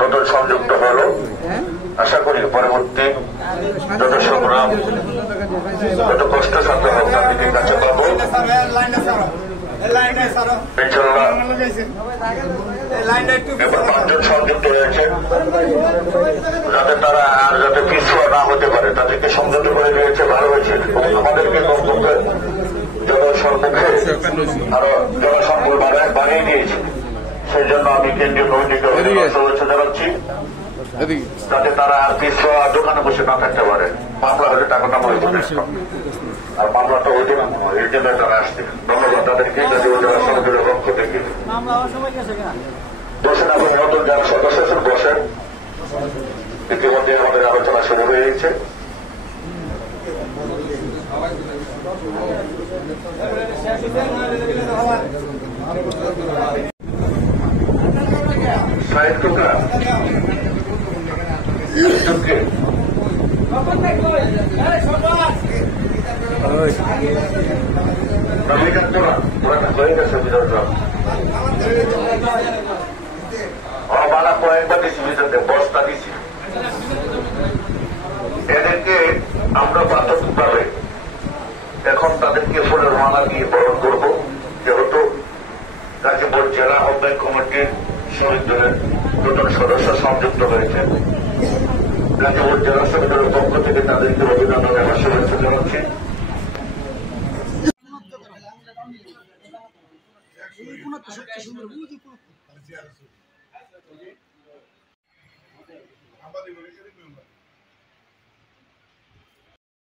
নতুন সংযুক্ত হলো। আশা করি পরবর্তী যত সংগ্রাম যত কষ্ট সাধ্য হোক তাদেরকে কাছে পাবো ইনশাল্লাহ। এবার 5 জন সংযুক্ত হয়েছে, যাতে তারা আর যাতে পিছুয়া না হতে পারে তাদেরকে সংযুক্ত করে দিয়েছে, ভালো হয়েছে। আমাদেরকে জনসম্মুখে আরো জনসম্পদ বানিয়ে দিয়েছে। সেই জন্য আমি কেন্দ্রীয় কমিটিকে শুভেচ্ছা জানাচ্ছি, যাতে তারা আর পিছুয়া দোকানে বসে না থাকতে পারে। মামলা হলে টাকাটা হয়েছে, আর মামলাটা ওই জন্য এই জন্য তারা আসছে। ধন্যবাদ তাদেরকে, যদি ওদের সমিতির পক্ষ থেকে বসেন। এবং নতুন যারা সদস্য আছেন বসেন। ইতিমধ্যে আমাদের আলোচনা শুরু হয়ে গেছে। সাহিত্যটা হয়ে গেছে বালা কয়েকবার দিচ্ছি ভিতরে বস্তা দিচ্ছি। এদেরকে আমরা প্রাথমিকভাবে এখন তাদেরকে ফুলের মালা দিয়ে বরণ করবো, যেহেতু গাজীপুর জেলা আহ্বায়ক কমিটির শ্রমিক দলের নতুন সদস্য সংযুক্ত হয়েছে। গাজীপুর জেলা শ্রমিক দলের পক্ষ থেকে তাদেরকে অভিনন্দন এবং শুভেচ্ছা জানাচ্ছি। আমাদের